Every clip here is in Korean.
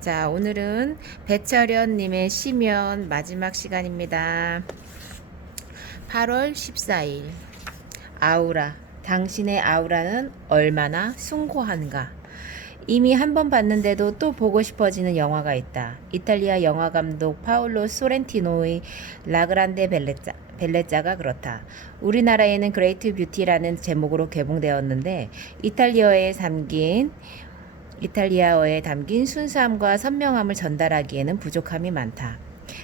자, 오늘은 배철현님의 시면 마지막 시간입니다. 8월 14일. 아우라. 당신의 아우라는 얼마나 숭고한가. 이미 한 번 봤는데도 또 보고 싶어지는 영화가 있다. 이탈리아 영화 감독 파올로 소렌티노의 라그란데 벨레자가 그렇다. 우리나라에는 그레이트 뷰티라는 제목으로 개봉되었는데 이탈리아어에 담긴 순수함과 선명함을 전달하기에는 부족함이 많다.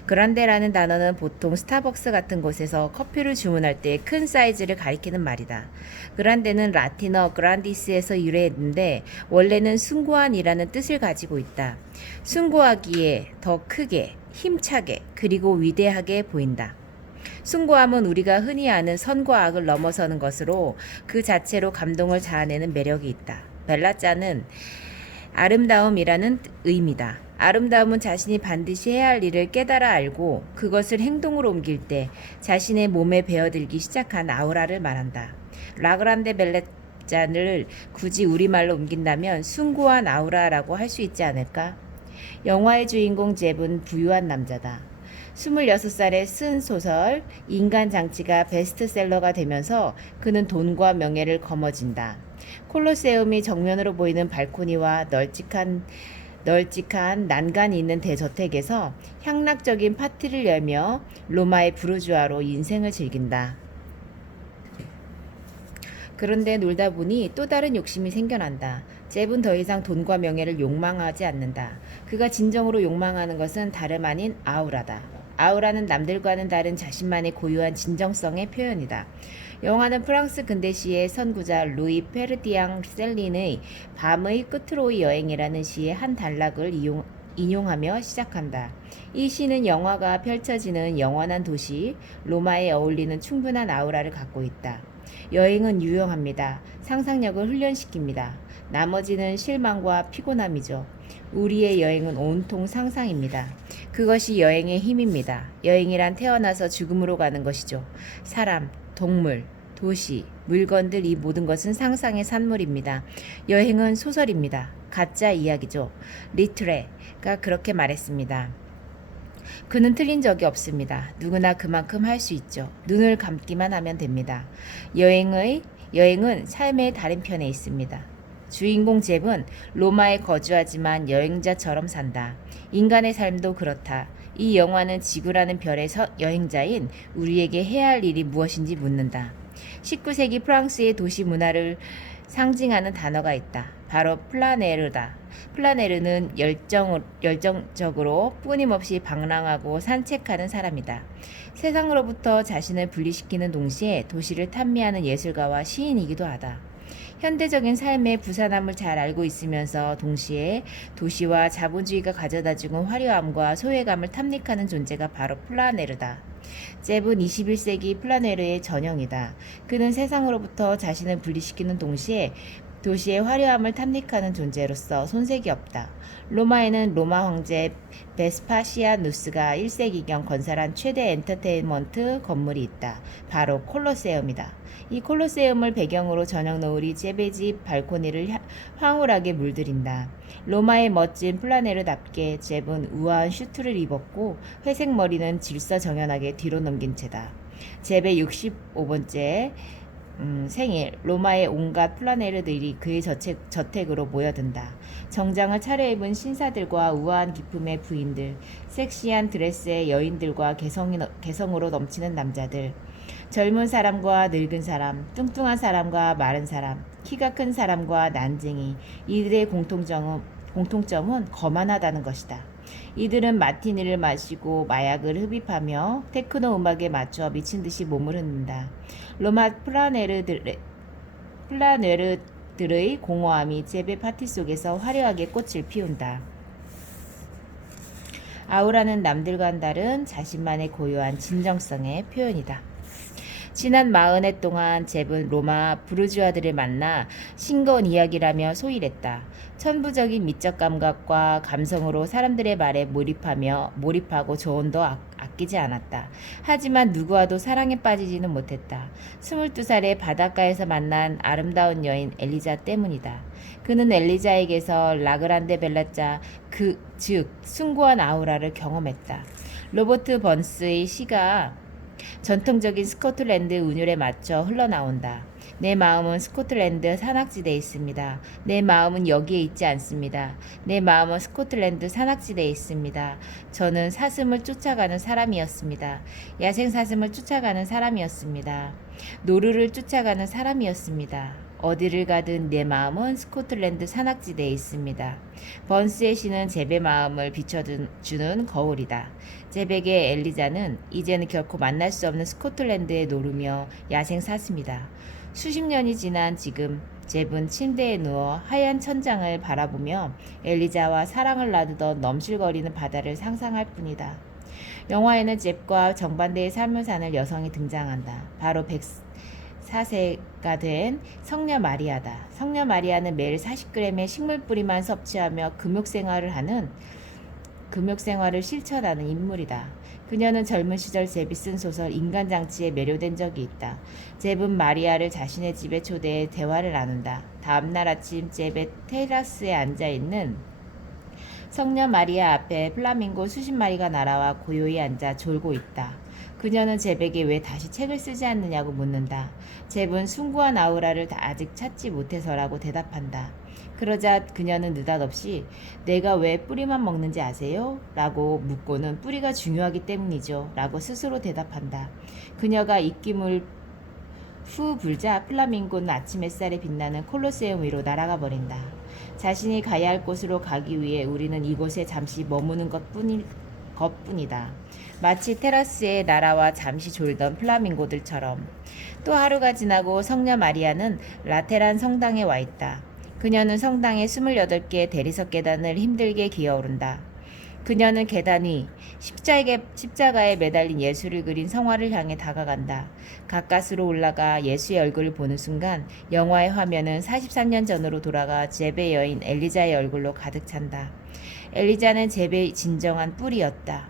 그란데라는 단어는 보통 스타벅스 같은 곳에서 커피를 주문할 때 큰 사이즈를 가리키는 말이다. 그란데는 라틴어 그란디스에서 유래했는데 원래는 숭고한이라는 뜻을 가지고 있다. 숭고하기에 더 크게, 힘차게, 그리고 위대하게 보인다. 숭고함은 우리가 흔히 아는 선과 악을 넘어서는 것으로 그 자체로 감동을 자아내는 매력이 있다. 벨라짜는 아름다움이라는 의미다. 아름다움은 자신이 반드시 해야 할 일을 깨달아 알고 그것을 행동으로 옮길 때 자신의 몸에 배어들기 시작한 아우라를 말한다. 라그란데 벨레잔을 굳이 우리말로 옮긴다면 숭고한 아우라라고 할 수 있지 않을까? 영화의 주인공 잽은 부유한 남자다. 26살에 쓴 소설 인간 장치가 베스트셀러가 되면서 그는 돈과 명예를 거머쥔다. 콜로세움이 정면으로 보이는 발코니와 널찍한 난간이 있는 대저택에서 향락적인 파티를 열며 로마의 부르주아로 인생을 즐긴다. 그런데 놀다 보니 또 다른 욕심이 생겨난다. 잽은 더 이상 돈과 명예를 욕망하지 않는다. 그가 진정으로 욕망하는 것은 다름 아닌 아우라다. 아우라는 남들과는 다른 자신만의 고유한 진정성의 표현이다. 영화는 프랑스 근대시의 선구자 루이 페르디앙 셀린의 밤의 끝으로의 여행이라는 시의 한 단락을 인용하며 시작한다. 이 시는 영화가 펼쳐지는 영원한 도시 로마에 어울리는 충분한 아우라를 갖고 있다. 여행은 유용합니다. 상상력을 훈련시킵니다. 나머지는 실망과 피곤함이죠. 우리의 여행은 온통 상상입니다. 그것이 여행의 힘입니다. 여행이란 태어나서 죽음으로 가는 것이죠. 사람, 동물, 도시, 물건들 이 모든 것은 상상의 산물입니다. 여행은 소설입니다. 가짜 이야기죠. 리트레가 그렇게 말했습니다. 그는 틀린 적이 없습니다. 누구나 그만큼 할 수 있죠. 눈을 감기만 하면 됩니다. 여행은 삶의 다른 편에 있습니다. 주인공 잽은 로마에 거주하지만 여행자처럼 산다. 인간의 삶도 그렇다. 이 영화는 지구라는 별의 여행자인 우리에게 해야 할 일이 무엇인지 묻는다. 19세기 프랑스의 도시 문화를 상징하는 단어가 있다. 바로 플라네르다. 플라네르는 열정적으로 끊임없이 방랑하고 산책하는 사람이다. 세상으로부터 자신을 분리시키는 동시에 도시를 탐미하는 예술가와 시인이기도 하다. 현대적인 삶의 부산함을 잘 알고 있으면서 동시에 도시와 자본주의가 가져다주는 화려함과 소외감을 탐닉하는 존재가 바로 플라네르다. 잽은 21세기 플라네르의 전형이다. 그는 세상으로부터 자신을 분리시키는 동시에 도시의 화려함을 탐닉하는 존재로서 손색이 없다. 로마에는 로마 황제 베스파시아누스가 1세기경 건설한 최대 엔터테인먼트 건물이 있다. 바로 콜로세움이다. 이 콜로세움을 배경으로 저녁 노을이 잽의 집 발코니를 황홀하게 물들인다. 로마의 멋진 플라네르답게 잽은 우아한 슈트를 입었고 회색 머리는 질서정연하게 뒤로 넘긴 채다. 잽의 65번째 생일, 로마의 온갖 플라네르들이 그의 저택으로 모여든다. 정장을 차려입은 신사들과 우아한 기품의 부인들, 섹시한 드레스의 여인들과 개성으로 넘치는 남자들, 젊은 사람과 늙은 사람, 뚱뚱한 사람과 마른 사람, 키가 큰 사람과 난쟁이, 이들의 공통점은 거만하다는 것이다. 이들은 마티니를 마시고 마약을 흡입하며 테크노 음악에 맞춰 미친 듯이 몸을 흔든다. 로마 플라네르들의 공허함이 잽의 파티 속에서 화려하게 꽃을 피운다. 아우라는 남들과는 다른 자신만의 고유한 진정성의 표현이다. 지난 40해 동안 잽은 로마 부르주아들을 만나 싱거운 이야기라며 소일했다. 천부적인 미적 감각과 감성으로 사람들의 말에 몰입하고 조언도 바뀌지 않았다. 하지만 누구와도 사랑에 빠지지는 못했다. 22살에 바닷가에서 만난 아름다운 여인 엘리자 때문이다. 그는 엘리자에게서 라그란데 벨라자 즉 숭고한 아우라를 경험했다. 로버트 번스의 시가 전통적인 스코틀랜드 운율에 맞춰 흘러나온다. 내 마음은 스코틀랜드 산악지대에 있습니다. 내 마음은 여기에 있지 않습니다. 내 마음은 스코틀랜드 산악지대에 있습니다. 저는 사슴을 쫓아가는 사람이었습니다. 야생 사슴을 쫓아가는 사람이었습니다. 노루를 쫓아가는 사람이었습니다. 어디를 가든 내 마음은 스코틀랜드 산악지대에 있습니다. 번스의 시는 제베 마음을 비춰주는 거울이다. 제백의 엘리자는 이제는 결코 만날 수 없는 스코틀랜드에 노르며 야생 사슴이다. 수십 년이 지난 지금 잽은 침대에 누워 하얀 천장을 바라보며 엘리자와 사랑을 나누던 넘실거리는 바다를 상상할 뿐이다. 영화에는 잽과 정반대의 삶을 사는 여성이 등장한다. 바로 104세가 된 성녀 마리아다. 성녀 마리아는 매일 40g의 식물 뿌리만 섭취하며 금욕생활을 실천하는 인물이다. 그녀는 젊은 시절 잽이 쓴 소설 인간장치에 매료된 적이 있다. 잽은 마리아를 자신의 집에 초대해 대화를 나눈다. 다음날 아침 잽의 테라스에 앉아있는 성녀 마리아 앞에 플라밍고 수십 마리가 날아와 고요히 앉아 졸고 있다. 그녀는 잽에게 왜 다시 책을 쓰지 않느냐고 묻는다. 잽은 숭고한 아우라를 아직 찾지 못해서라고 대답한다. 그러자 그녀는 느닷없이 내가 왜 뿌리만 먹는지 아세요? 라고 묻고는 뿌리가 중요하기 때문이죠. 라고 스스로 대답한다. 그녀가 입김을 후 불자 플라밍고는 아침 햇살에 빛나는 콜로세움 위로 날아가 버린다. 자신이 가야 할 곳으로 가기 위해 우리는 이곳에 잠시 머무는 것뿐이다. 마치 테라스에 날아와 잠시 졸던 플라밍고들처럼. 또 하루가 지나고 성녀 마리아는 라테란 성당에 와 있다. 그녀는 성당의 28개의 대리석 계단을 힘들게 기어오른다. 그녀는 계단 위 십자가에 매달린 예수를 그린 성화를 향해 다가간다. 가까스로 올라가 예수의 얼굴을 보는 순간 영화의 화면은 43년 전으로 돌아가 잽의 여인 엘리자의 얼굴로 가득 찬다. 엘리자는 잽의 진정한 뿔이었다.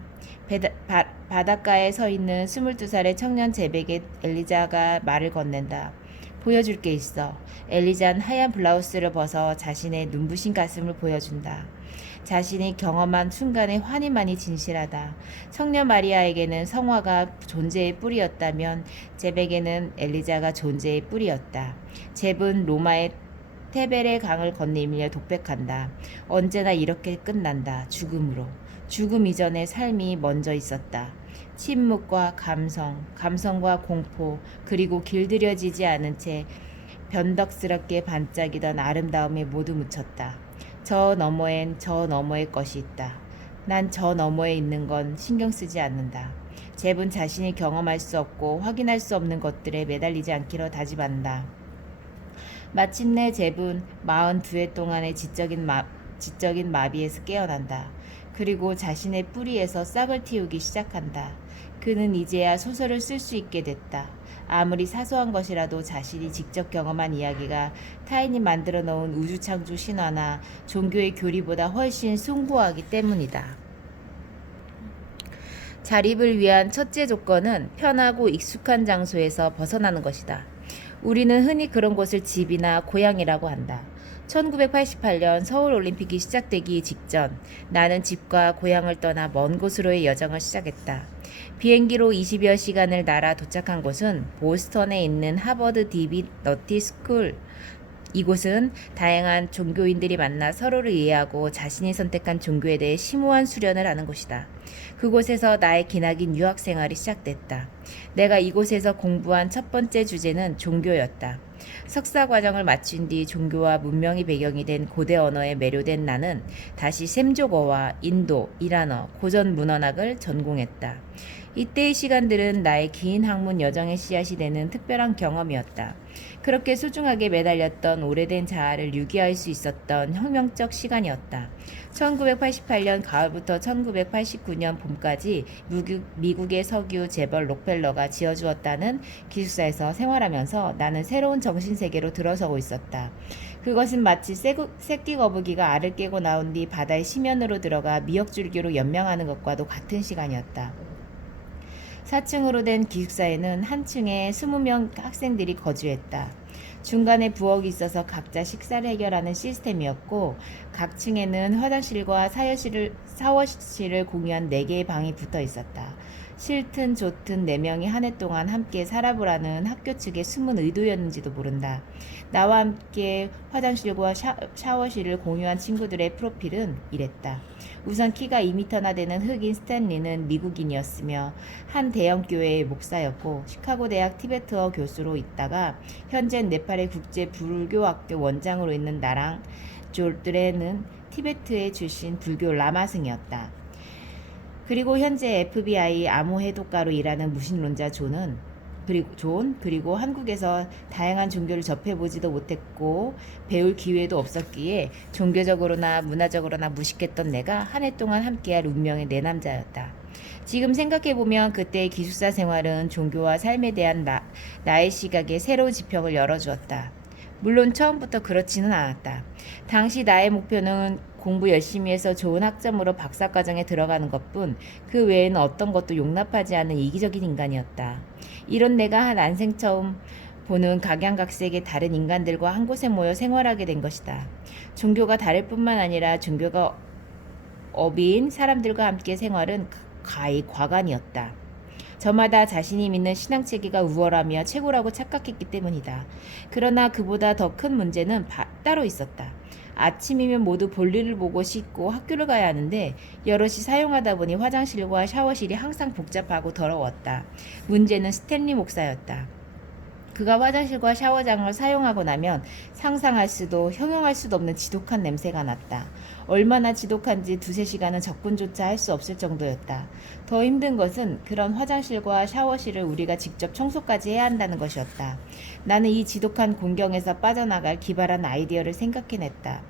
바닷가에 서 있는 22살의 청년 잽에게 엘리자가 말을 건넨다. 보여줄 게 있어. 엘리자는 하얀 블라우스를 벗어 자신의 눈부신 가슴을 보여준다. 자신이 경험한 순간의 환희만이 진실하다. 성녀 마리아에게는 성화가 존재의 뿔이었다면 잽에게는 엘리자가 존재의 뿔이었다. 잽은 로마의 테베레 강을 건네밀려 독백한다. 언제나 이렇게 끝난다. 죽음으로. 죽음 이전의 삶이 먼저 있었다. 침묵과 감성과 공포, 그리고 길들여지지 않은 채 변덕스럽게 반짝이던 아름다움에 모두 묻혔다. 저 너머엔 저 너머의 것이 있다. 난 저 너머에 있는 건 신경 쓰지 않는다. 잽은 자신이 경험할 수 없고 확인할 수 없는 것들에 매달리지 않기로 다짐한다. 마침내 잽은 42회 동안의 지적인 마비에서 깨어난다. 그리고 자신의 뿌리에서 싹을 틔우기 시작한다. 그는 이제야 소설을 쓸 수 있게 됐다. 아무리 사소한 것이라도 자신이 직접 경험한 이야기가 타인이 만들어 놓은 우주창조 신화나 종교의 교리보다 훨씬 숭고하기 때문이다. 자립을 위한 첫째 조건은 편하고 익숙한 장소에서 벗어나는 것이다. 우리는 흔히 그런 곳을 집이나 고향이라고 한다. 1988년 서울올림픽이 시작되기 직전 나는 집과 고향을 떠나 먼 곳으로의 여정을 시작했다. 비행기로 20여 시간을 날아 도착한 곳은 보스턴에 있는 하버드 디비 너티 스쿨. 이곳은 다양한 종교인들이 만나 서로를 이해하고 자신이 선택한 종교에 대해 심오한 수련을 하는 곳이다. 그곳에서 나의 기나긴 유학 생활이 시작됐다. 내가 이곳에서 공부한 첫 번째 주제는 종교였다. 석사 과정을 마친 뒤 종교와 문명이 배경이 된 고대 언어에 매료된 나는 다시 셈족어와 인도, 이란어, 고전 문헌학을 전공했다. 이때의 시간들은 나의 긴 학문 여정의 씨앗이 되는 특별한 경험이었다. 그렇게 소중하게 매달렸던 오래된 자아를 유기할 수 있었던 혁명적 시간이었다. 1988년 가을부터 1989년 봄까지 미국의 석유 재벌 록펠러가 지어주었다는 기숙사에서 생활하면서 나는 새로운 정신세계로 들어서고 있었다. 그것은 마치 새끼 거북이가 알을 깨고 나온 뒤 바다의 심연으로 들어가 미역줄기로 연명하는 것과도 같은 시간이었다. 4층으로 된 기숙사에는 한 층에 20명 학생들이 거주했다. 중간에 부엌이 있어서 각자 식사를 해결하는 시스템이었고, 각 층에는 화장실과 샤워실을 공유한 4개의 방이 붙어 있었다. 싫든 좋든 4명이 한 해 동안 함께 살아보라는 학교 측의 숨은 의도였는지도 모른다. 나와 함께 화장실과 샤워실을 공유한 친구들의 프로필은 이랬다. 우선 키가 2m나 되는 흑인 스탠리는 미국인이었으며 한 대형 교회의 목사였고, 시카고 대학 티베트어 교수로 있다가 현재 네팔의 국제 불교학교 원장으로 있는 나랑 졸드레는 티베트에 출신 불교 라마승이었다. 그리고 현재 FBI 암호 해독가로 일하는 무신론자 그리고 한국에서 다양한 종교를 접해보지도 못했고 배울 기회도 없었기에 종교적으로나 문화적으로나 무식했던 내가 한 해 동안 함께할 운명의 내 남자였다. 지금 생각해보면 그때의 기숙사 생활은 종교와 삶에 대한 나의 시각에 새로운 지평을 열어주었다. 물론 처음부터 그렇지는 않았다. 당시 나의 목표는 공부 열심히 해서 좋은 학점으로 박사과정에 들어가는 것뿐, 그 외에는 어떤 것도 용납하지 않는 이기적인 인간이었다. 이런 내가 난생 처음 보는 각양각색의 다른 인간들과 한 곳에 모여 생활하게 된 것이다. 종교가 다를 뿐만 아니라 종교가 업인 사람들과 함께 생활은 가히 과간이었다. 저마다 자신이 믿는 신앙체계가 우월하며 최고라고 착각했기 때문이다. 그러나 그보다 더 큰 문제는 따로 있었다. 아침이면 모두 볼일을 보고 씻고 학교를 가야 하는데 여럿이 사용하다 보니 화장실과 샤워실이 항상 복잡하고 더러웠다. 문제는 스탠리 목사였다. 그가 화장실과 샤워장을 사용하고 나면 상상할 수도 형용할 수도 없는 지독한 냄새가 났다. 얼마나 지독한지 2~3시간은 접근조차 할 수 없을 정도였다. 더 힘든 것은 그런 화장실과 샤워실을 우리가 직접 청소까지 해야 한다는 것이었다. 나는 이 지독한 공경에서 빠져나갈 기발한 아이디어를 생각해냈다.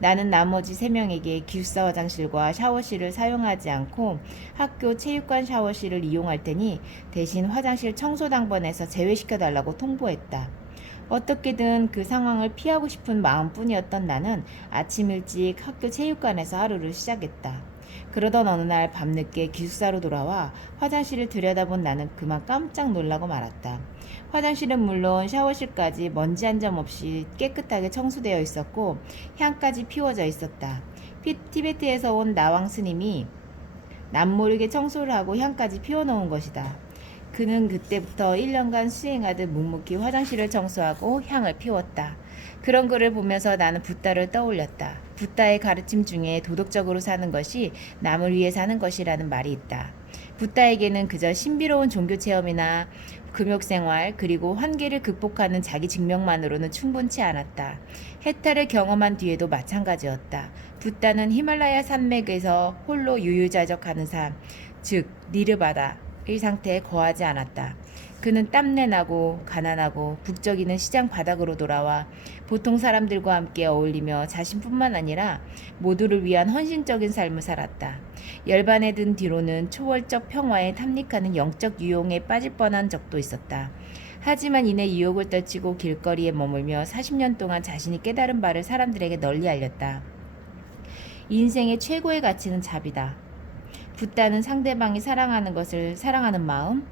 나는 나머지 3명에게 기숙사 화장실과 샤워실을 사용하지 않고 학교 체육관 샤워실을 이용할 테니 대신 화장실 청소 당번에서 제외시켜달라고 통보했다. 어떻게든 그 상황을 피하고 싶은 마음뿐이었던 나는 아침 일찍 학교 체육관에서 하루를 시작했다. 그러던 어느 날 밤늦게 기숙사로 돌아와 화장실을 들여다본 나는 그만 깜짝 놀라고 말았다. 화장실은 물론 샤워실까지 먼지 한 점 없이 깨끗하게 청소되어 있었고 향까지 피워져 있었다. 티베트에서 온 나왕 스님이 남모르게 청소를 하고 향까지 피워놓은 것이다. 그는 그때부터 1년간 수행하듯 묵묵히 화장실을 청소하고 향을 피웠다. 그런 그를 보면서 나는 붓다를 떠올렸다. 붓다의 가르침 중에 도덕적으로 사는 것이 남을 위해 사는 것이라는 말이 있다. 붓다에게는 그저 신비로운 종교 체험이나 금욕생활 그리고 한계를 극복하는 자기 증명만으로는 충분치 않았다. 해탈을 경험한 뒤에도 마찬가지였다. 붓다는 히말라야 산맥에서 홀로 유유자적하는 삶, 즉 니르바다의 상태에 거하지 않았다. 그는 땀내나고 가난하고 북적이는 시장 바닥으로 돌아와 보통 사람들과 함께 어울리며 자신뿐만 아니라 모두를 위한 헌신적인 삶을 살았다. 열반에 든 뒤로는 초월적 평화에 탐닉하는 영적 유혹에 빠질 뻔한 적도 있었다. 하지만 이내 유혹을 떨치고 길거리에 머물며 40년 동안 자신이 깨달은 바를 사람들에게 널리 알렸다. 인생의 최고의 가치는 자비다. 붓다는 상대방이 사랑하는 것을 사랑하는 마음,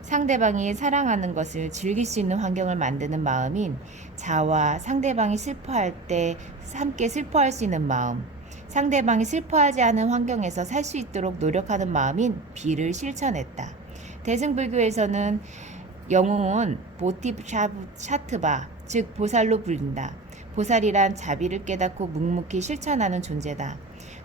상대방이 사랑하는 것을 즐길 수 있는 환경을 만드는 마음인 자와 상대방이 슬퍼할 때 함께 슬퍼할 수 있는 마음, 상대방이 슬퍼하지 않은 환경에서 살 수 있도록 노력하는 마음인 비를 실천했다. 대승불교에서는 영웅은 보티샤트바, 즉 보살로 불린다. 보살이란 자비를 깨닫고 묵묵히 실천하는 존재다.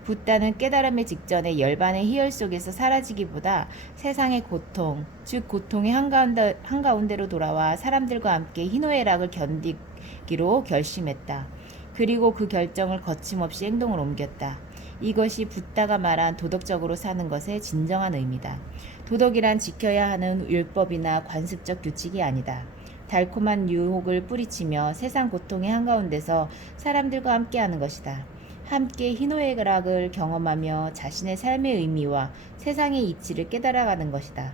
붓다는 깨달음의 직전에 열반의 희열 속에서 사라지기보다 세상의 고통, 즉 고통의 한가운데로 돌아와 사람들과 함께 희노애락을 견디기로 결심했다. 그리고 그 결정을 거침없이 행동을 옮겼다. 이것이 붓다가 말한 도덕적으로 사는 것의 진정한 의미다. 도덕이란 지켜야 하는 율법이나 관습적 규칙이 아니다. 달콤한 유혹을 뿌리치며 세상 고통의 한가운데서 사람들과 함께하는 것이다. 함께 희노애락을 경험하며 자신의 삶의 의미와 세상의 이치를 깨달아가는 것이다.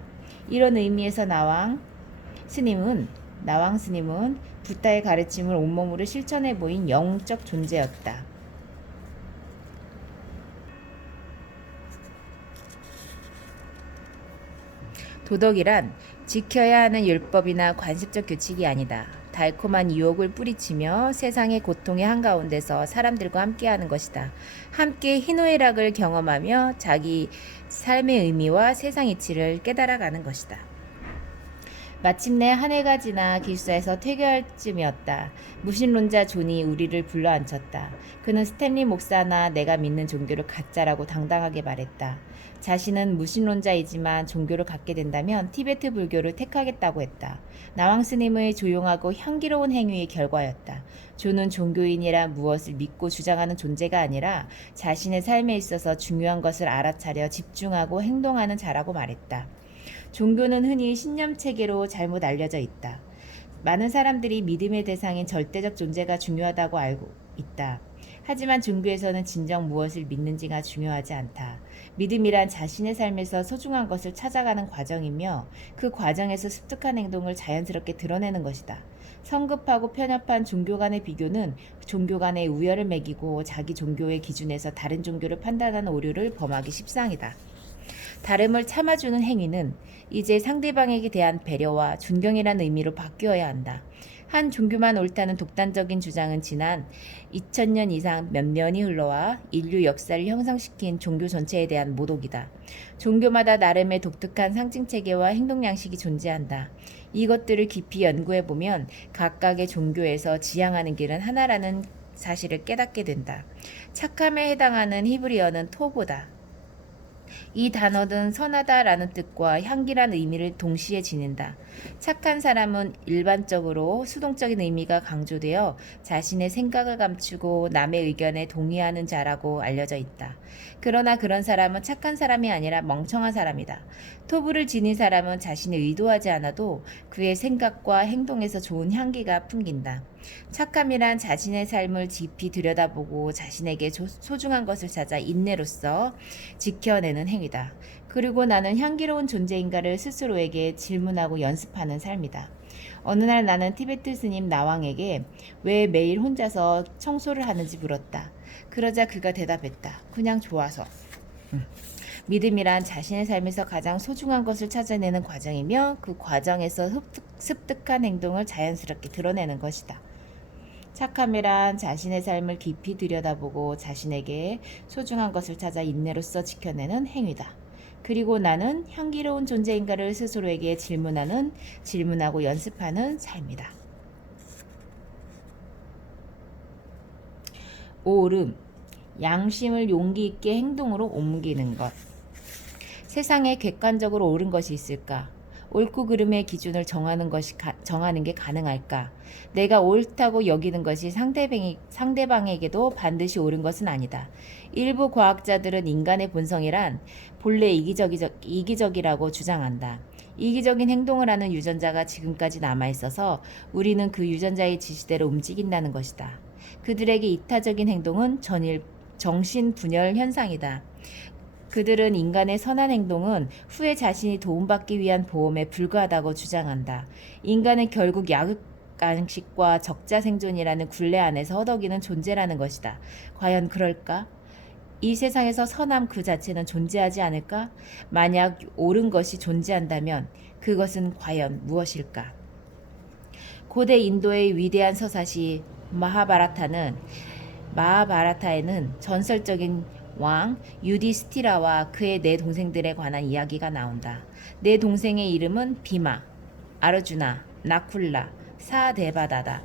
이런 의미에서 나왕 스님은 붓다의 가르침을 온몸으로 실천해 보인 영웅적 존재였다. 도덕이란 지켜야 하는 율법이나 관습적 규칙이 아니다. 달콤한 유혹을 뿌리치며 세상의 고통의 한가운데서 사람들과 함께하는 것이다. 함께 희노애락을 경험하며 자기 삶의 의미와 세상 이치를 깨달아가는 것이다. 마침내 한 해가 지나 기숙사에서 퇴교할 쯤이었다. 무신론자 존이 우리를 불러앉혔다. 그는 스탠리 목사나 내가 믿는 종교를 가짜라고 당당하게 말했다. 자신은 무신론자이지만 종교를 갖게 된다면 티베트 불교를 택하겠다고 했다. 나왕 스님의 조용하고 향기로운 행위의 결과였다. 존은 종교인이란 무엇을 믿고 주장하는 존재가 아니라 자신의 삶에 있어서 중요한 것을 알아차려 집중하고 행동하는 자라고 말했다. 종교는 흔히 신념 체계로 잘못 알려져 있다. 많은 사람들이 믿음의 대상인 절대적 존재가 중요하다고 알고 있다. 하지만 종교에서는 진정 무엇을 믿는지가 중요하지 않다. 믿음이란 자신의 삶에서 소중한 것을 찾아가는 과정이며 그 과정에서 습득한 행동을 자연스럽게 드러내는 것이다. 성급하고 편협한 종교 간의 비교는 종교 간의 우열을 매기고 자기 종교의 기준에서 다른 종교를 판단하는 오류를 범하기 십상이다. 다름을 참아주는 행위는 이제 상대방에게 대한 배려와 존경이라는 의미로 바뀌어야 한다. 한 종교만 옳다는 독단적인 주장은 지난 2000년 이상 몇 년이 흘러와 인류 역사를 형성시킨 종교 전체에 대한 모독이다. 종교마다 나름의 독특한 상징체계와 행동 양식이 존재한다. 이것들을 깊이 연구해보면 각각의 종교에서 지향하는 길은 하나라는 사실을 깨닫게 된다. 착함에 해당하는 히브리어는 토보다. 이 단어는 선하다라는 뜻과 향기라는 의미를 동시에 지닌다. 착한 사람은 일반적으로 수동적인 의미가 강조되어 자신의 생각을 감추고 남의 의견에 동의하는 자라고 알려져 있다. 그러나 그런 사람은 착한 사람이 아니라 멍청한 사람이다. 토부를 지닌 사람은 자신이 의도하지 않아도 그의 생각과 행동에서 좋은 향기가 풍긴다. 착함이란 자신의 삶을 깊이 들여다보고 자신에게 소중한 것을 찾아 인내로써 지켜내는 행위다. 그리고 나는 향기로운 존재인가를 스스로에게 질문하고 연습하는 삶이다. 어느 날 나는 티베트 스님 나왕에게 왜 매일 혼자서 청소를 하는지 물었다. 그러자 그가 대답했다. 그냥 좋아서. 믿음이란 자신의 삶에서 가장 소중한 것을 찾아내는 과정이며 그 과정에서 습득한 행동을 자연스럽게 드러내는 것이다. 착함이란 자신의 삶을 깊이 들여다보고 자신에게 소중한 것을 찾아 인내로써 지켜내는 행위다. 그리고 나는 향기로운 존재인가를 스스로에게 질문하고 연습하는 삶이다. 오름, 양심을 용기 있게 행동으로 옮기는 것. 세상에 객관적으로 옳은 것이 있을까? 옳고 그름의 기준을 정하는 게 가능할까? 내가 옳다고 여기는 것이 상대방에게도 반드시 옳은 것은 아니다. 일부 과학자들은 인간의 본성이란 본래 이기적이라고 주장한다. 이기적인 행동을 하는 유전자가 지금까지 남아있어서 우리는 그 유전자의 지시대로 움직인다는 것이다. 그들에게 이타적인 행동은 정신분열 현상이다. 그들은 인간의 선한 행동은 후에 자신이 도움받기 위한 보험에 불과하다고 주장한다. 인간은 결국 약간식과 적자 생존이라는 굴레 안에서 허덕이는 존재라는 것이다. 과연 그럴까? 이 세상에서 선함 그 자체는 존재하지 않을까? 만약 옳은 것이 존재한다면 그것은 과연 무엇일까? 고대 인도의 위대한 서사시 마하바라타에는 전설적인 왕 유디스티라와 그의 네 동생들에 관한 이야기가 나온다. 네 동생의 이름은 비마, 아르주나, 나쿨라, 사데바다다.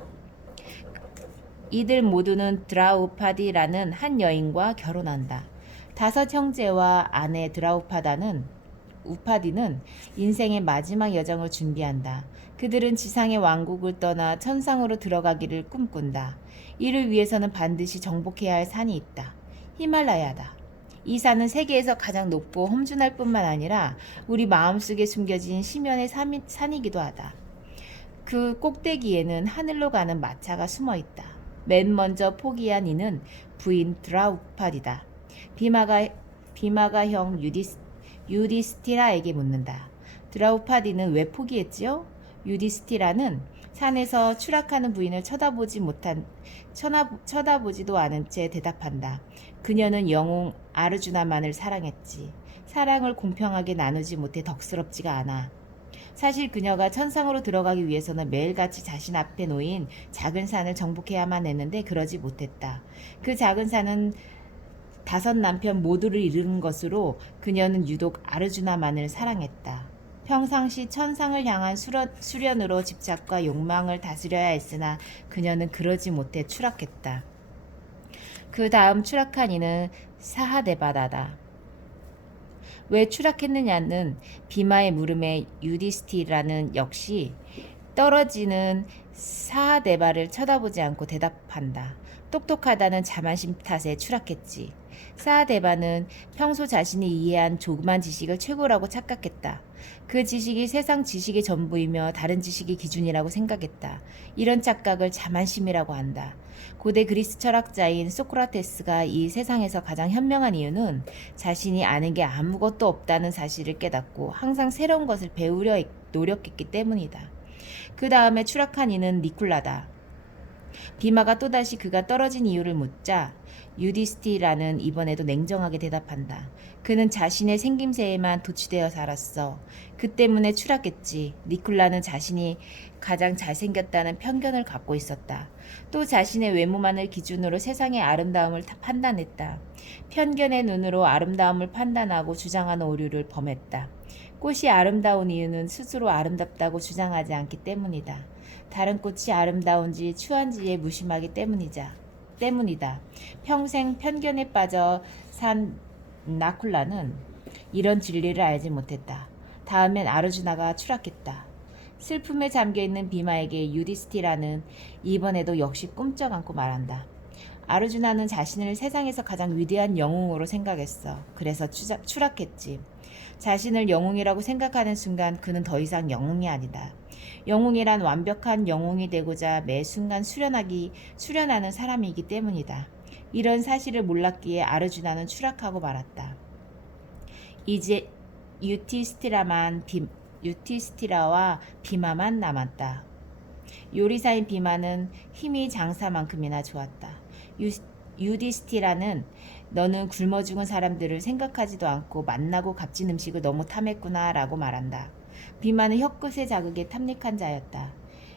이들 모두는 드라우파디라는 한 여인과 결혼한다. 5 형제와 아내 우파디는 인생의 마지막 여정을 준비한다. 그들은 지상의 왕국을 떠나 천상으로 들어가기를 꿈꾼다. 이를 위해서는 반드시 정복해야 할 산이 있다. 히말라야다. 이 산은 세계에서 가장 높고 험준할 뿐만 아니라 우리 마음속에 숨겨진 심연의 산이기도 하다. 그 꼭대기에는 하늘로 가는 마차가 숨어 있다. 맨 먼저 포기한 이는 부인 드라우파디다. 비마가 형 유디스티라에게 묻는다. 드라우파디는 왜 포기했지요? 유디스티라는 산에서 추락하는 부인을 쳐다보지도 않은 채 대답한다. 그녀는 영웅 아르주나만을 사랑했지. 사랑을 공평하게 나누지 못해 덕스럽지가 않아. 사실 그녀가 천상으로 들어가기 위해서는 매일같이 자신 앞에 놓인 작은 산을 정복해야만 했는데 그러지 못했다. 그 작은 산은 5남편 모두를 잃은 것으로 그녀는 유독 아르주나만을 사랑했다. 평상시 천상을 향한 수련으로 집착과 욕망을 다스려야 했으나 그녀는 그러지 못해 추락했다. 그 다음 추락한 이는 사하데바다다. 왜 추락했느냐는 비마의 물음에 유디스티라는 역시 떨어지는 사하데바를 쳐다보지 않고 대답한다. 똑똑하다는 자만심 탓에 추락했지. 사하데바는 평소 자신이 이해한 조그만 지식을 최고라고 착각했다. 그 지식이 세상 지식의 전부이며 다른 지식이 기준이라고 생각했다. 이런 착각을 자만심이라고 한다. 고대 그리스 철학자인 소크라테스가 이 세상에서 가장 현명한 이유는 자신이 아는 게 아무것도 없다는 사실을 깨닫고 항상 새로운 것을 배우려 노력했기 때문이다. 그 다음에 추락한 이는 니쿨라다. 비마가 또다시 그가 떨어진 이유를 묻자 유디스티라는 이번에도 냉정하게 대답한다. 그는 자신의 생김새에만 도취되어 살았어. 그 때문에 추락했지. 니쿨라는 자신이 가장 잘생겼다는 편견을 갖고 있었다. 또 자신의 외모만을 기준으로 세상의 아름다움을 판단했다. 편견의 눈으로 아름다움을 판단하고 주장하는 오류를 범했다. 꽃이 아름다운 이유는 스스로 아름답다고 주장하지 않기 때문이다. 다른 꽃이 아름다운지 추한지에 무심하기 때문이다. 평생 편견에 빠져 산 나쿨라는 이런 진리를 알지 못했다. 다음엔 아르주나가 추락했다. 슬픔에 잠겨있는 비마에게 유디스티라는 이번에도 역시 꿈쩍 않고 말한다. 아르주나는 자신을 세상에서 가장 위대한 영웅으로 생각했어. 그래서 추락했지. 자신을 영웅이라고 생각하는 순간 그는 더 이상 영웅이 아니다. 영웅이란 완벽한 영웅이 되고자 매 순간 수련하는 사람이기 때문이다. 이런 사실을 몰랐기에 아르주나는 추락하고 말았다. 이제 유티스티라와 비마만 남았다. 요리사인 비마는 힘이 장사만큼이나 좋았다. 유디스티라는 너는 굶어 죽은 사람들을 생각하지도 않고 맛나고 값진 음식을 너무 탐했구나 라고 말한다. 비마는 혀끝의 자극에 탐닉한 자였다.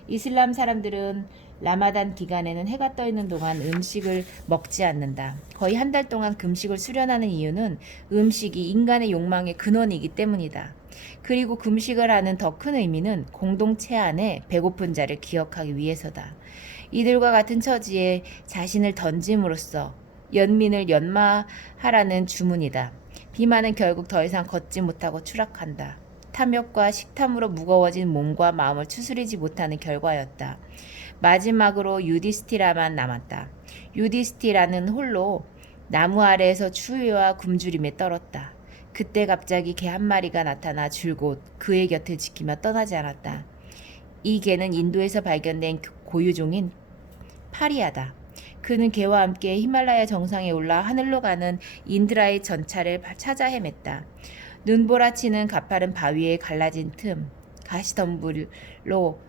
이슬람 사람들은 라마단 기간에는 해가 떠 있는 동안 음식을 먹지 않는다. 거의 한 달 동안 금식을 수련하는 이유는 음식이 인간의 욕망의 근원이기 때문이다. 그리고 금식을 하는 더 큰 의미는 공동체 안에 배고픈 자를 기억하기 위해서다. 이들과 같은 처지에 자신을 던짐으로써 연민을 연마하라는 주문이다. 비마는 결국 더 이상 걷지 못하고 추락한다. 탐욕과 식탐으로 무거워진 몸과 마음을 추스리지 못하는 결과였다. 마지막으로 유디스티라만 남았다. 유디스티라는 홀로 나무 아래에서 추위와 굶주림에 떨었다. 그때 갑자기 개 한 마리가 나타나 줄곧 그의 곁을 지키며 떠나지 않았다. 이 개는 인도에서 발견된 고유종인 파리아다. 그는 개와 함께 히말라야 정상에 올라 하늘로 가는 인드라의 전차를 찾아 헤맸다. 눈보라치는 가파른 바위에 갈라진 틈, 가시덤불로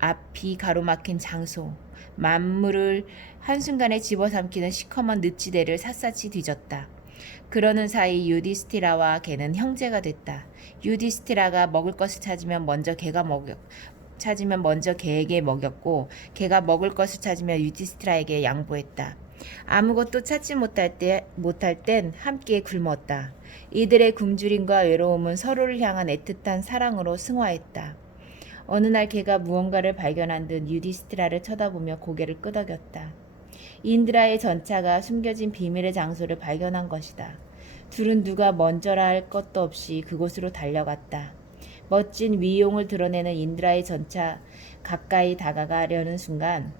앞이 가로막힌 장소, 만물을 한순간에 집어삼키는 시커먼 늪지대를 샅샅이 뒤졌다. 그러는 사이 유디스티라와 개는 형제가 됐다. 유디스티라가 먹을 것을 찾으면 먼저 개에게 먹였고 개가 먹을 것을 찾으면 유디스티라에게 양보했다. 아무것도 찾지 못할 땐 함께 굶었다. 이들의 굶주림과 외로움은 서로를 향한 애틋한 사랑으로 승화했다. 어느 날 개가 무언가를 발견한 듯 유디스티라를 쳐다보며 고개를 끄덕였다. 인드라의 전차가 숨겨진 비밀의 장소를 발견한 것이다. 둘은 누가 먼저라 할 것도 없이 그곳으로 달려갔다. 멋진 위용을 드러내는 인드라의 전차 가까이 다가가려는 순간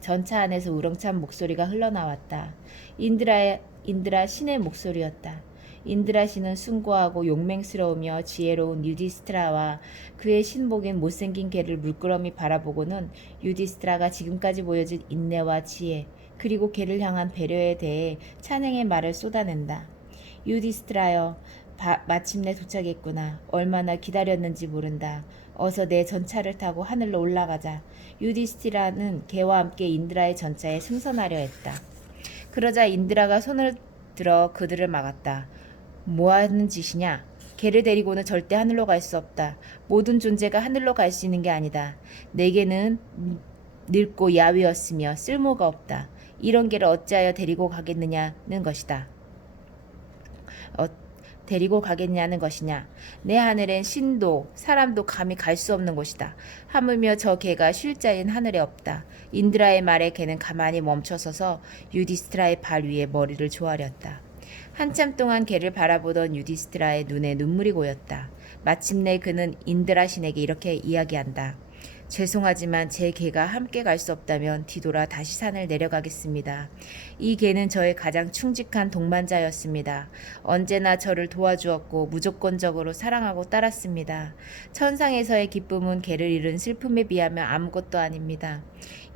전차 안에서 우렁찬 목소리가 흘러나왔다. 인드라 신의 목소리였다. 인드라 신은 숭고하고 용맹스러우며 지혜로운 유디스트라와 그의 신복인 못생긴 개를 물끄러미 바라보고는 유디스트라가 지금까지 보여준 인내와 지혜 그리고 개를 향한 배려에 대해 찬양의 말을 쏟아낸다. 유디스트라여, 마침내 도착했구나. 얼마나 기다렸는지 모른다. 어서 내 전차를 타고 하늘로 올라가자. 유디스티라는 개와 함께 인드라의 전차에 승선하려 했다. 그러자 인드라가 손을 들어 그들을 막았다. 뭐 하는 짓이냐? 개를 데리고는 절대 하늘로 갈 수 없다. 모든 존재가 하늘로 갈 수 있는 게 아니다. 내게는 늙고 야위었으며 쓸모가 없다. 이런 개를 어찌하여 데리고 가겠느냐는 것이다. 데리고 가겠냐는 것이냐. 내 하늘엔 신도 사람도 감히 갈 수 없는 곳이다. 하물며 저 개가 쉴 자리는 하늘에 없다. 인드라의 말에 개는 가만히 멈춰서서 유디스트라의 발 위에 머리를 조아렸다. 한참 동안 개를 바라보던 유디스트라의 눈에 눈물이 고였다. 마침내 그는 인드라 신에게 이렇게 이야기한다. 죄송하지만 제 개가 함께 갈 수 없다면 뒤돌아 다시 산을 내려가겠습니다. 이 개는 저의 가장 충직한 동반자였습니다. 언제나 저를 도와주었고 무조건적으로 사랑하고 따랐습니다. 천상에서의 기쁨은 개를 잃은 슬픔에 비하면 아무것도 아닙니다.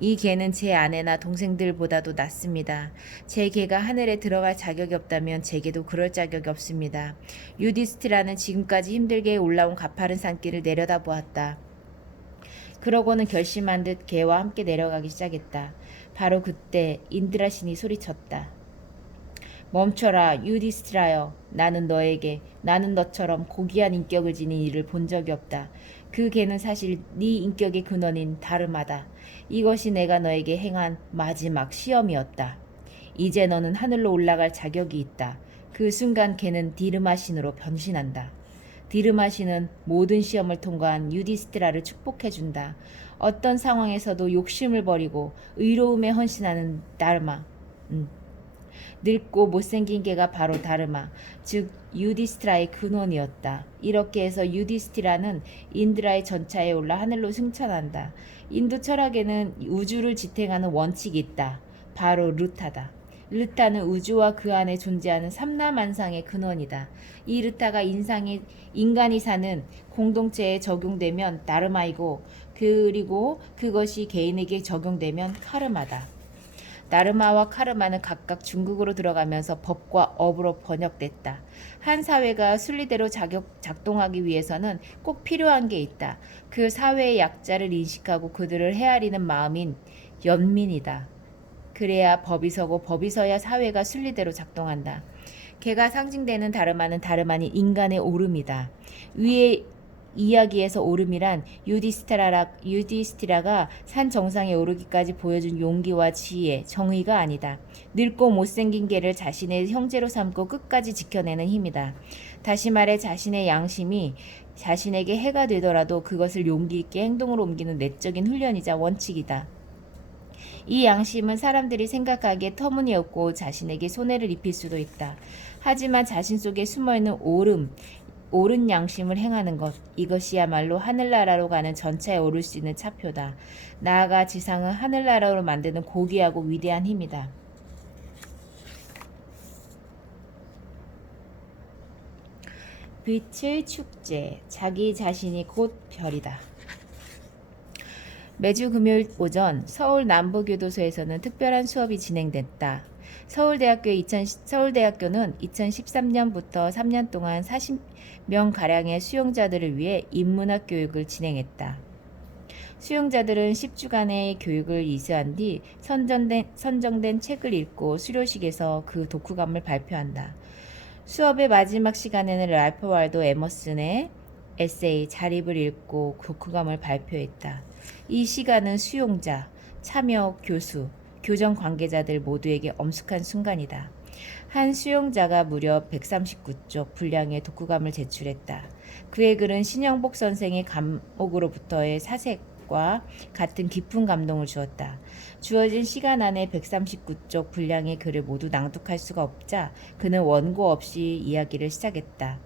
이 개는 제 아내나 동생들보다도 낫습니다. 제 개가 하늘에 들어갈 자격이 없다면 제 개도 그럴 자격이 없습니다. 유디스티라는 지금까지 힘들게 올라온 가파른 산길을 내려다보았다. 그러고는 결심한 듯 개와 함께 내려가기 시작했다. 바로 그때 인드라 신이 소리쳤다. 멈춰라, 유디스트라여. 나는 너처럼 고귀한 인격을 지닌 이를 본 적이 없다. 그 개는 사실 네 인격의 근원인 다르마다. 이것이 내가 너에게 행한 마지막 시험이었다. 이제 너는 하늘로 올라갈 자격이 있다. 그 순간 개는 디르마 신으로 변신한다. 디르마 신은 모든 시험을 통과한 유디스트라를 축복해준다. 어떤 상황에서도 욕심을 버리고 의로움에 헌신하는 다르마. 늙고 못생긴 개가 바로 다르마, 즉 유디스트라의 근원이었다. 이렇게 해서 유디스티라는 인드라의 전차에 올라 하늘로 승천한다. 인도 철학에는 우주를 지탱하는 원칙이 있다. 바로 르타다. 르타는 우주와 그 안에 존재하는 삼라만상의 근원이다. 이 르타가 인간이 사는 공동체에 적용되면 다르마이고, 그리고 그것이 개인에게 적용되면 카르마다. 다르마와 카르마는 각각 중국어로 들어가면서 법과 업으로 번역됐다. 한 사회가 순리대로 작동하기 위해서는 꼭 필요한 게 있다. 그 사회의 약자를 인식하고 그들을 헤아리는 마음인 연민이다. 그래야 법이 서고 법이 서야 사회가 순리대로 작동한다. 개가 상징되는 다르마는 인간의 오름이다. 위에 이야기에서 오름이란 유디스티라가 산 정상에 오르기까지 보여준 용기와 지혜, 정의가 아니다. 늙고 못생긴 개를 자신의 형제로 삼고 끝까지 지켜내는 힘이다. 다시 말해 자신의 양심이 자신에게 해가 되더라도 그것을 용기 있게 행동으로 옮기는 내적인 훈련이자 원칙이다. 이 양심은 사람들이 생각하기에 터무니없고 자신에게 손해를 입힐 수도 있다. 하지만 자신 속에 숨어있는 옳은 양심을 행하는 것, 이것이야말로 하늘나라로 가는 전차에 오를 수 있는 차표다. 나아가 지상은 하늘나라로 만드는 고귀하고 위대한 힘이다. 빛의 축제, 자기 자신이 곧 별이다. 매주 금요일 오전 서울 남부교도소에서는 특별한 수업이 진행됐다. 서울대학교는 2013년부터 3년 동안 40명가량의 수용자들을 위해 인문학 교육을 진행했다. 수용자들은 10주간의 교육을 이수한 뒤 선정된 책을 읽고 수료식에서 그 독후감을 발표한다. 수업의 마지막 시간에는 랄프 월도 에머슨의 에세이 자립을 읽고 독후감을 발표했다. 이 시간은 수용자, 참여 교수, 교정 관계자들 모두에게 엄숙한 순간이다. 한 수용자가 무려 139쪽 분량의 독후감을 제출했다. 그의 글은 신영복 선생의 감옥으로부터의 사색과 같은 깊은 감동을 주었다. 주어진 시간 안에 139쪽 분량의 글을 모두 낭독할 수가 없자 그는 원고 없이 이야기를 시작했다.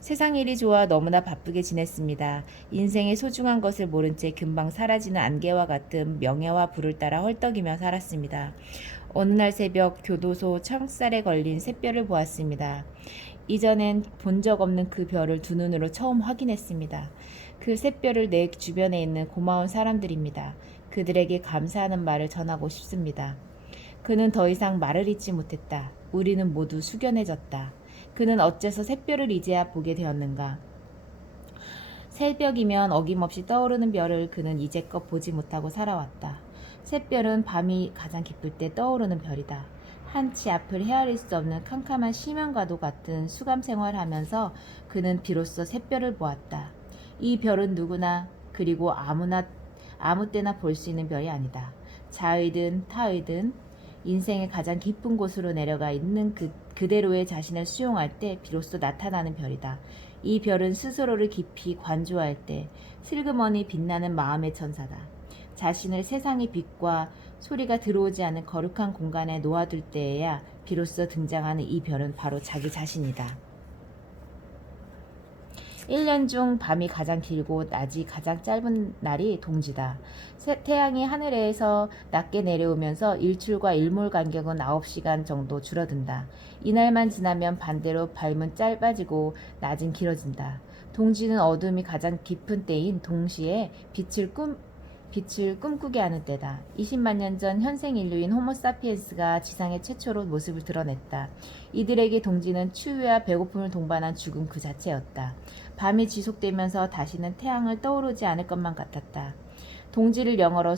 세상 일이 좋아 너무나 바쁘게 지냈습니다. 인생의 소중한 것을 모른 채 금방 사라지는 안개와 같은 명예와 부를 따라 헐떡이며 살았습니다. 어느 날 새벽 교도소 창살에 걸린 샛별을 보았습니다. 이전엔 본 적 없는 그 별을 두 눈으로 처음 확인했습니다. 그 샛별을 내 주변에 있는 고마운 사람들입니다. 그들에게 감사하는 말을 전하고 싶습니다. 그는 더 이상 말을 잇지 못했다. 우리는 모두 숙연해졌다. 그는 어째서 샛별을 이제야 보게 되었는가. 새벽이면 어김없이 떠오르는 별을 그는 이제껏 보지 못하고 살아왔다. 샛별은 밤이 가장 깊을 때 떠오르는 별이다. 한치 앞을 헤아릴 수 없는 캄캄한 심연과도 같은 수감 생활하면서 그는 비로소 샛별을 보았다. 이 별은 누구나 그리고 아무 때나 볼 수 있는 별이 아니다. 자의든 타의든 인생의 가장 깊은 곳으로 내려가 있는 그대로의 자신을 수용할 때 비로소 나타나는 별이다. 이 별은 스스로를 깊이 관조할 때 슬그머니 빛나는 마음의 천사다. 자신을 세상의 빛과 소리가 들어오지 않는 거룩한 공간에 놓아둘 때에야 비로소 등장하는 이 별은 바로 자기 자신이다. 1년 중 밤이 가장 길고 낮이 가장 짧은 날이 동지다. 태양이 하늘에서 낮게 내려오면서 일출과 일몰 간격은 9시간 정도 줄어든다. 이날만 지나면 반대로 밤은 짧아지고 낮은 길어진다. 동지는 어둠이 가장 깊은 때인 동시에 빛을 꿈꾸게 하는 때다. 20만 년 전 현생 인류인 호모사피엔스가 지상에 최초로 모습을 드러냈다. 이들에게 동지는 추위와 배고픔을 동반한 죽음 그 자체였다. 밤이 지속되면서 다시는 태양을 떠오르지 않을 것만 같았다. 동지를 영어로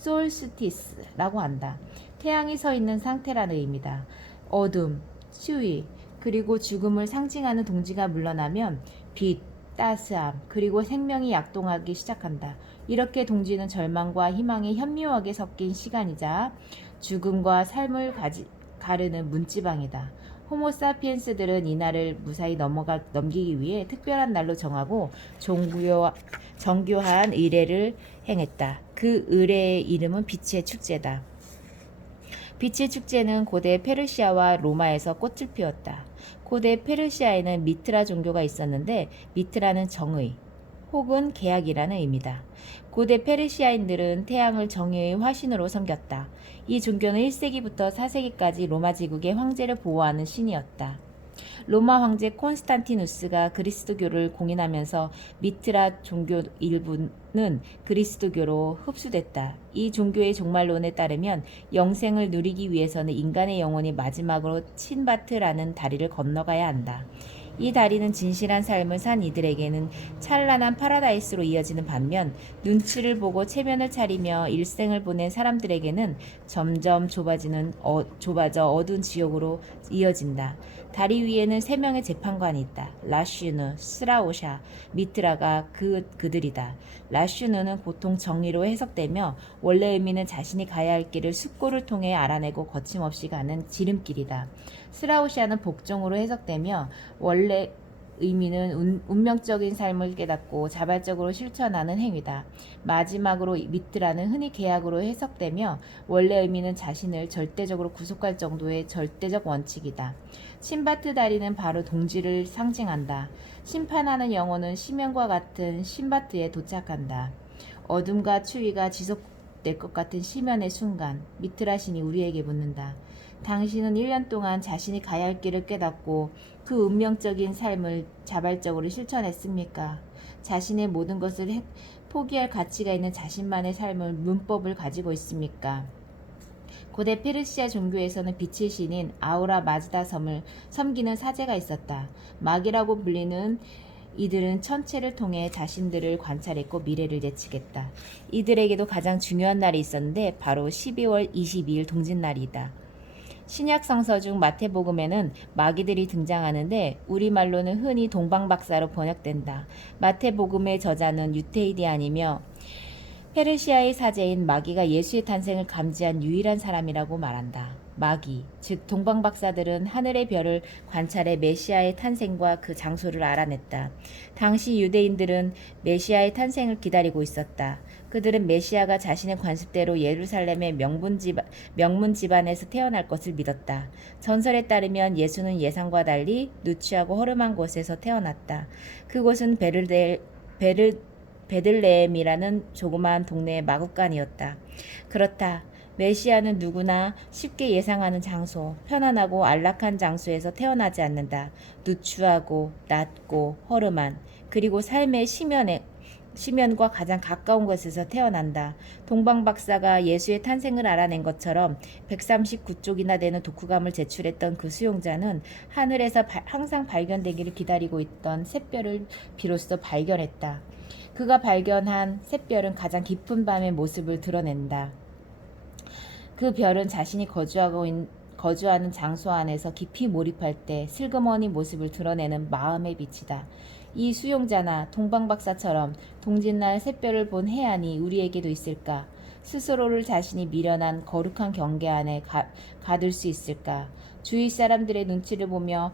솔스티스라고 한다. 태양이 서 있는 상태라는 의미다. 어둠, 추위, 그리고 죽음을 상징하는 동지가 물러나면 빛, 따스함, 그리고 생명이 약동하기 시작한다. 이렇게 동지는 절망과 희망이 현묘하게 섞인 시간이자 죽음과 삶을 가르는 문지방이다. 호모사피엔스들은 이날을 무사히 넘기기 위해 특별한 날로 정하고 정교한 의례를 행했다. 그 의례의 이름은 빛의 축제다. 빛의 축제는 고대 페르시아와 로마에서 꽃을 피웠다. 고대 페르시아에는 미트라 종교가 있었는데 미트라는 정의 혹은 계약이라는 의미다. 고대 페르시아인들은 태양을 정의의 화신으로 섬겼다. 이 종교는 1세기부터 4세기까지 로마 제국의 황제를 보호하는 신이었다. 로마 황제 콘스탄티누스가 그리스도교를 공인하면서 미트라 종교 일부는 그리스도교로 흡수됐다. 이 종교의 종말론에 따르면 영생을 누리기 위해서는 인간의 영혼이 마지막으로 신바트라는 다리를 건너가야 한다. 이 다리는 진실한 삶을 산 이들에게는 찬란한 파라다이스로 이어지는 반면 눈치를 보고 체면을 차리며 일생을 보낸 사람들에게는 점점 좁아져 어두운 지옥으로 이어진다. 다리 위에는 3명의 재판관이 있다. 라슈누, 스라오샤, 미트라가 그들이다. 라슈누는 보통 정의로 해석되며 원래 의미는 자신이 가야 할 길을 숙고를 통해 알아내고 거침없이 가는 지름길이다. 스라오샤는 복종으로 해석되며 원래 의미는 운명적인 삶을 깨닫고 자발적으로 실천하는 행위다. 마지막으로 미트라는 흔히 계약으로 해석되며 원래 의미는 자신을 절대적으로 구속할 정도의 절대적 원칙이다. 신바트 다리는 바로 동지를 상징한다. 심판하는 영혼은 심연과 같은 신바트에 도착한다. 어둠과 추위가 지속될 것 같은 심연의 순간 미트라 신이 우리에게 묻는다. 당신은 1년 동안 자신이 가야 할 길을 깨닫고 그 운명적인 삶을 자발적으로 실천했습니까? 자신의 모든 것을 포기할 가치가 있는 자신만의 삶을 문법을 가지고 있습니까? 고대 페르시아 종교에서는 빛의 신인 아우라 마즈다 섬을 섬기는 사제가 있었다. 마귀라고 불리는 이들은 천체를 통해 자신들을 관찰했고 미래를 예측했다. 이들에게도 가장 중요한 날이 있었는데 바로 12월 22일 동짓날이다. 신약 성서 중 마태복음에는 마귀들이 등장하는데 우리말로는 흔히 동방박사로 번역된다. 마태복음의 저자는 유태이디안이며 페르시아의 사제인 마귀가 예수의 탄생을 감지한 유일한 사람이라고 말한다. 마귀, 즉 동방박사들은 하늘의 별을 관찰해 메시아의 탄생과 그 장소를 알아냈다. 당시 유대인들은 메시아의 탄생을 기다리고 있었다. 그들은 메시아가 자신의 관습대로 예루살렘의 명문 집안에서 태어날 것을 믿었다. 전설에 따르면 예수는 예상과 달리 누추하고 허름한 곳에서 태어났다. 그곳은 베들레헴이라는 조그마한 동네의 마구간이었다. 그렇다. 메시아는 누구나 쉽게 예상하는 장소, 편안하고 안락한 장소에서 태어나지 않는다. 누추하고 낮고 허름한, 그리고 삶의 심연에 시면과 가장 가까운 곳에서 태어난다. 동방박사가 예수의 탄생을 알아낸 것처럼 139쪽이나 되는 독후감을 제출했던 그 수용자는 하늘에서 항상 발견되기를 기다리고 있던 샛별을 비로소 발견했다. 그가 발견한 샛별은 가장 깊은 밤의 모습을 드러낸다. 그 별은 자신이 거주하는 장소 안에서 깊이 몰입할 때 슬그머니 모습을 드러내는 마음의 빛이다. 이 수용자나 동방박사처럼 동짓날 샛별을 본 해안이 우리에게도 있을까? 스스로를 자신이 미련한 거룩한 경계 안에 가둘 수 있을까? 주위 사람들의 눈치를 보며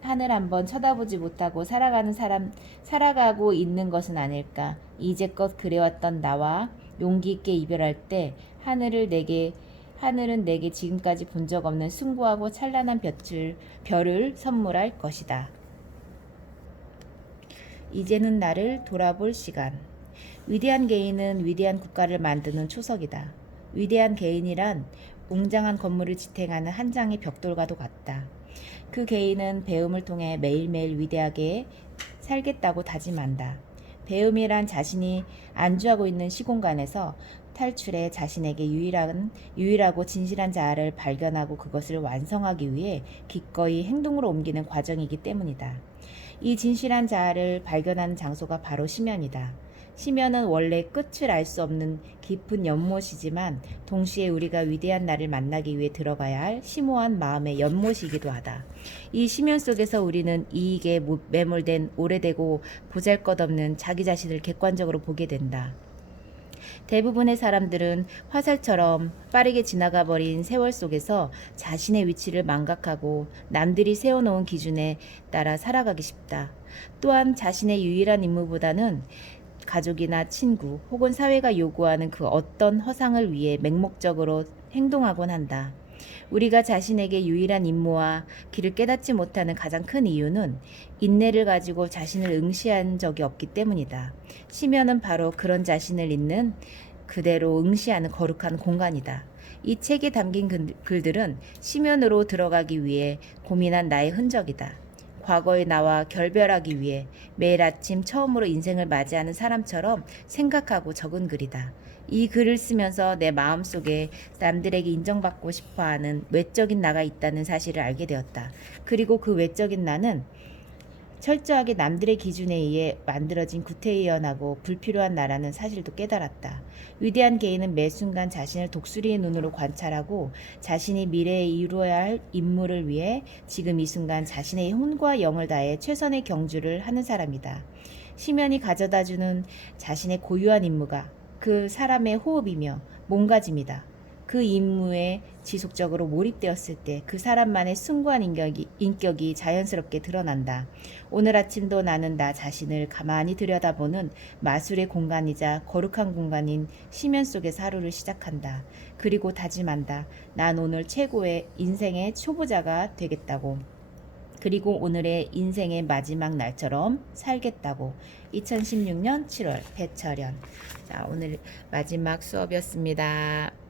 하늘 한번 쳐다보지 못하고 살아가고 있는 것은 아닐까? 이제껏 그래왔던 나와 용기 있게 이별할 때 하늘은 내게 지금까지 본 적 없는 숭고하고 찬란한 별을 선물할 것이다. 이제는 나를 돌아볼 시간. 위대한 개인은 위대한 국가를 만드는 초석이다. 위대한 개인이란 웅장한 건물을 지탱하는 한 장의 벽돌과도 같다. 그 개인은 배움을 통해 매일매일 위대하게 살겠다고 다짐한다. 배움이란 자신이 안주하고 있는 시공간에서 탈출해 자신에게 유일하고 진실한 자아를 발견하고 그것을 완성하기 위해 기꺼이 행동으로 옮기는 과정이기 때문이다. 이 진실한 자아를 발견하는 장소가 바로 심연이다. 심연은 원래 끝을 알 수 없는 깊은 연못이지만 동시에 우리가 위대한 나를 만나기 위해 들어가야 할 심오한 마음의 연못이기도 하다. 이 심연 속에서 우리는 이익에 매몰된 오래되고 보잘것없는 자기 자신을 객관적으로 보게 된다. 대부분의 사람들은 화살처럼 빠르게 지나가 버린 세월 속에서 자신의 위치를 망각하고 남들이 세워놓은 기준에 따라 살아가기 쉽다. 또한 자신의 유일한 임무보다는 가족이나 친구 혹은 사회가 요구하는 그 어떤 허상을 위해 맹목적으로 행동하곤 한다. 우리가 자신에게 유일한 임무와 길을 깨닫지 못하는 가장 큰 이유는 인내를 가지고 자신을 응시한 적이 없기 때문이다. 심연은 바로 그런 자신을 있는 그대로 응시하는 거룩한 공간이다. 이 책에 담긴 글들은 심연으로 들어가기 위해 고민한 나의 흔적이다. 과거의 나와 결별하기 위해 매일 아침 처음으로 인생을 맞이하는 사람처럼 생각하고 적은 글이다. 이 글을 쓰면서 내 마음속에 남들에게 인정받고 싶어하는 외적인 나가 있다는 사실을 알게 되었다. 그리고 그 외적인 나는 철저하게 남들의 기준에 의해 만들어진 구태의연하고 불필요한 나라는 사실도 깨달았다. 위대한 개인은 매 순간 자신을 독수리의 눈으로 관찰하고 자신이 미래에 이루어야 할 임무를 위해 지금 이 순간 자신의 혼과 영을 다해 최선의 경주를 하는 사람이다. 심연이 가져다주는 자신의 고유한 임무가 그 사람의 호흡이며 몸가짐이다. 그 임무에 지속적으로 몰입되었을 때 그 사람만의 숭고한 인격이 자연스럽게 드러난다. 오늘 아침도 나는 나 자신을 가만히 들여다보는 마술의 공간이자 거룩한 공간인 심연 속에서 하루를 시작한다. 그리고 다짐한다. 난 오늘 최고의 인생의 초보자가 되겠다고. 그리고 오늘의 인생의 마지막 날처럼 살겠다고. 2016년 7월 배철현. 자, 오늘 마지막 수업이었습니다.